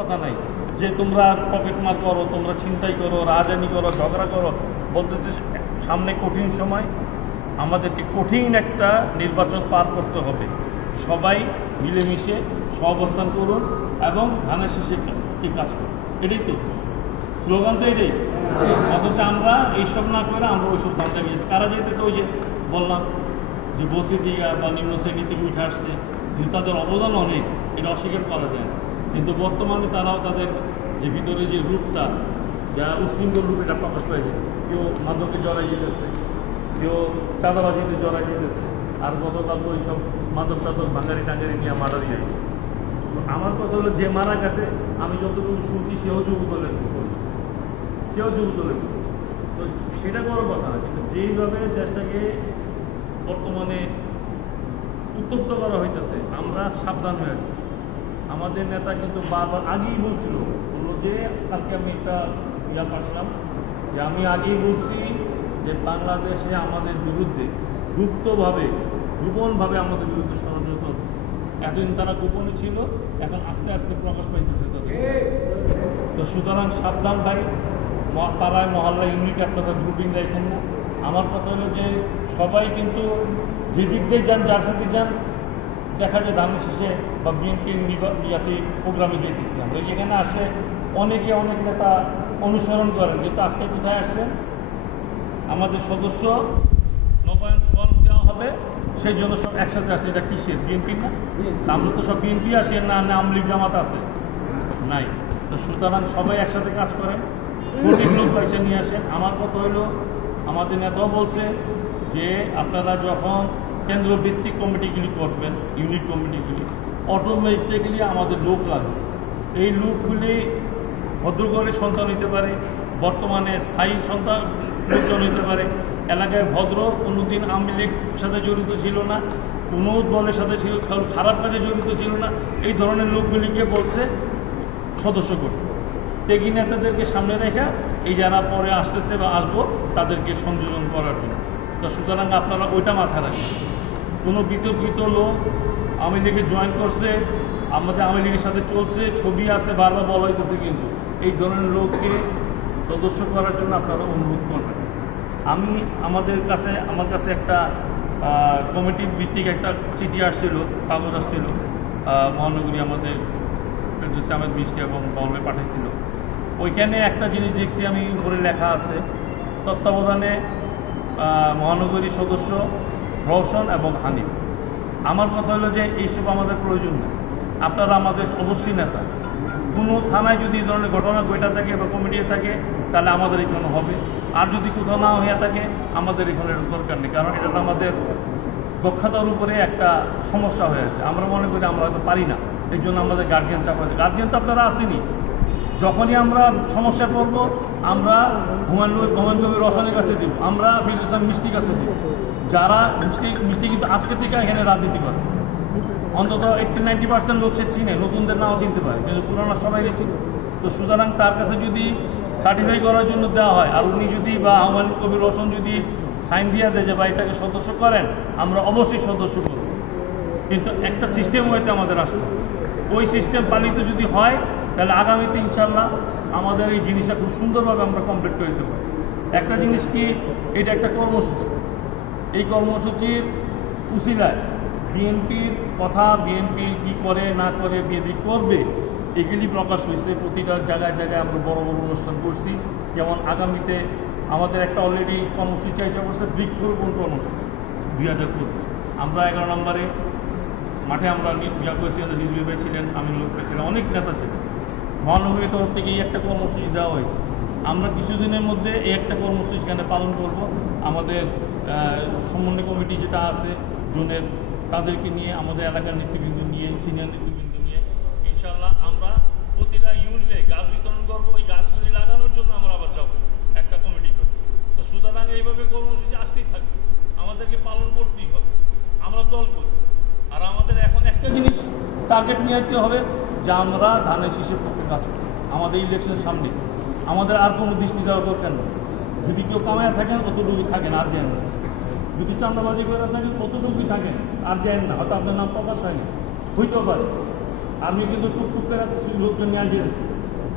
কথা নাই যে তোমরা পকেট মার করো, তোমরা ছিনতাই করো, রাজধানী করো, ঝগড়া করো। বলতেছে সামনে কঠিন সময়, আমাদেরকে কঠিন একটা নির্বাচন পার করতে হবে। সবাই মিলেমিশে সহাবস্থান করুন এবং ধানের শীষে কাজ করুন। এটাই তো স্লোগান, তো এটাই। অথচ আমরা এইসব না করে আমরা ওইসব ধান্দা গিয়েছি। কারা যেতেছে ওই যে বললাম যে বসে দিঘা বা নিম্ন শ্রেণী থেকে উঠে আসছে, কিন্তু তাদের অবদান অনেক, এটা অস্বীকার করা যায় না। কিন্তু বর্তমানে তারাও তাদের যে ভিতরে যে রূপটা, যা উশৃঙ্খল রূপ, এটা প্রকাশ পাই যাচ্ছে। কেউ মাদকে জড়াই যেতেছে, কেউ চাঁদাবাজিতে জড়াই যেতেছে, আর গতকাল ওই সব মাদক টাদক ভাঙারি টাঙ্গারি নিয়ে মারারি যায়। আমার কথা হলো, যে মারা গেছে আমি যতটুকু শুনছি সেও যুব দলের কেউ যুব দলের, তো সেটা বড় কথা না। কিন্তু যেইভাবে দেশটাকে বর্তমানে উত্তপ্ত করা হইতেছে, আমরা সাবধান হয়ে আছি। আমাদের নেতা কিন্তু বারবার আগেই বলছিল, বললো যে কালকে আমি একটা পাঠালাম যে আমি আগেই বলছি যে বাংলাদেশে আমাদের বিরুদ্ধে গুপ্তভাবে গোপনভাবে আমাদের বিরুদ্ধে ষড়যন্ত্র হচ্ছে। এতদিন তারা গোপনে ছিল, এখন আস্তে আস্তে প্রকাশ পাইতেছে তাদের। তো সুতরাং সাবধান ভাই, পাড়ায় মহল্লা ইউনিটে আপনাদের গ্রুপিং রাখেন না। আমার কথা হলো যে সবাই কিন্তু যেদিক দিয়ে যান, যার সাথে যান, দেখা যায় ধানের শেষে বা বিএনপির ইয়াতে প্রোগ্রামে যেতেছি আমরা, যেখানে আসে অনেকে অনেক নেতা অনুসরণ করেন। কিন্তু আজকে কোথায় আসছেন? আমাদের সদস্য নবায়ন ফর্ম দেওয়া হবে, সেই জন্য সব একসাথে আসে। এটা কিসের? বিএনপি না? আমরা তো সব বিএনপি আসে না, না আমলিগ জামাত আছে নাই। তো সুতরাং সবাই একসাথে কাজ করেন, সঠিক লোক পয়সা নিয়ে আসেন। আমার কথা হইলো, আমাদের নেতাও বলছে যে আপনারা যখন কেন্দ্র ভিত্তিক কমিটিগুলি করবেন, ইউনিট কমিটিগুলি, অটোমেটিক্যালি আমাদের লোক লাগবে। এই লোকগুলি ভদ্রঘরের সন্তান হইতে পারে, বর্তমানে স্থায়ী সন্তান লোকজন হইতে পারে, এলাকায় ভদ্র, কোনোদিন আওয়ামী লীগের সাথে জড়িত ছিল না, কোনো দলের সাথে ছিল, খারাপ কাজে জড়িত ছিল না, এই ধরনের লোকগুলিকে বলছে সদস্য করতে। ত্যাগী নেতাদেরকে সামনে রেখে এই যারা পরে আসতেছে বা আসবো তাদেরকে সংযোজন করার জন্য। তো সুতরাং আপনারা ওইটা মাথায় রাখবেন। কোনো বিতর্কিত লোক আওয়ামী লীগে জয়েন করছে, আমাদের আওয়ামী লীগের সাথে চলছে, ছবি আছে, বারবার বলা হইতেছে, কিন্তু এই ধরনের লোককে সদস্য করার জন্য আপনারা অনুরোধ করবেন। আমার কাছে একটা কমিটি ভিত্তিক একটা চিঠি আসছিল, কাগজ আসছিল, মহানগরী আমাদের আহমেদ মিষ্টি এবং বলবে পাঠিয়েছিল। ওইখানে একটা জিনিস দেখছি আমি, উপরে লেখা আছে তত্ত্বাবধানে মহানগরী সদস্য রওশন এবং হানিফ। আমার কথা হলো যে এইসব আমাদের প্রয়োজন নেই। আপনারা আমাদের অবশ্যই নেতা। কোনো থানায় যদি এই ধরনের ঘটনা ঘটে থাকে বা কমিটি থাকে, তাহলে আমাদের এখানে হবে। আর যদি কোথাও না হয়ে থাকে, আমাদের এখানে দরকার নেই। কারণ এটা তো আমাদের দক্ষতার উপরে একটা সমস্যা হয়ে আছে। আমরা মনে করি আমরা হয়তো পারি না, এই জন্য আমাদের গার্জিয়ান চাপ আছে। গার্জিয়ান তো আপনারা আসেনি। যখনই আমরা সমস্যায় পড়ব, আমরা হুমায়ুন কবির রওশনের কাছে দিব, আমরা ফিরোজ ইসলাম মিষ্টির কাছে দিব। যারা মিষ্টি কিন্তু আজকে থেকে এখানে রাজনীতি করে, অন্তত 80-90% লোক সে চিনে, নতুনদের নাও চিনতে পারে, কিন্তু পুরানো সবাই চিনে। তো সুতরাং তার কাছে যদি সার্টিফাই করার জন্য দেওয়া হয়, আর উনি যদি বা হুমায়ুন কবির রওশন যদি সাইন দিয়ে দেয় যে বা এটাকে সদস্য করেন, আমরা অবশ্যই সদস্য করব। কিন্তু একটা সিস্টেম হইতে আমাদের আসবে। ওই সিস্টেম পালিত যদি হয়, তাহলে আগামীতে ইনশাল্লাহ আমাদের এই জিনিসটা খুব সুন্দরভাবে আমরা কমপ্লিট করে দিতে পারি। একটা জিনিস কি, এটা একটা কর্মসূচি। এই কর্মসূচির উসিলায় বিএনপির কথা, বিএনপি কী করে না করে, বিএনপি করবে, এগুলি প্রকাশ হয়েছে। প্রতিটা জায়গায় জায়গায় আমরা বড় বড় অনুষ্ঠান করছি। যেমন আগামীতে আমাদের একটা অলরেডি কর্মসূচি হিসাবে করছে বৃক্ষরোপণ কর্মসূচি 2025। আমরা 11 নম্বরে মাঠে আমরা করেছি, রিজভি ভাই ছিলেন, আমি লোক ছিলেন, অনেক নেতা ছিলেন। মহানগরীর তরফ থেকে এই একটা কর্মসূচি দেওয়া হয়েছে। আমরা কিছুদিনের মধ্যে এই একটা কর্মসূচি এখানে পালন করব। আমাদের সমন্বয় কমিটি যেটা আছে জোনের, তাদেরকে নিয়ে, আমাদের এলাকার নেতৃবৃন্দ নিয়ে, সিনিয়র নেতৃবৃন্দ নিয়ে ইনশাল্লাহ আমরা প্রতিটা ইউনিটে গাছ বিতরণ করব। ওই গাছগুলি লাগানোর জন্য আমরা আবার যাব একটা কমিটি করে। তো সুতরাং এইভাবে কর্মসূচি আসতেই থাকবে, আমাদেরকে পালন করতেই হবে। আমরা দল করি, আর আমাদের এখন একটা জিনিস টার্গেট নিয়ে যেতে হবে যে আমরা ধানের শীষের পক্ষে কাজ করি। আমাদের ইলেকশনের সামনে আমাদের আর কোনো দৃষ্টি দেওয়ার দরকার নেই। যদি কেউ কামায় থাকেন, কতটুকু থাকেন, আর যায় না। যদি চান্দাবাজি করে থাকেন, কতটুকুই থাকেন, আর যায় না। হয়তো আপনার নাম প্রকাশ হয়নি, হইতেও পারে। আমি কিন্তু টুকটুক করে কিছু লোকজন নিয়ে আসছি।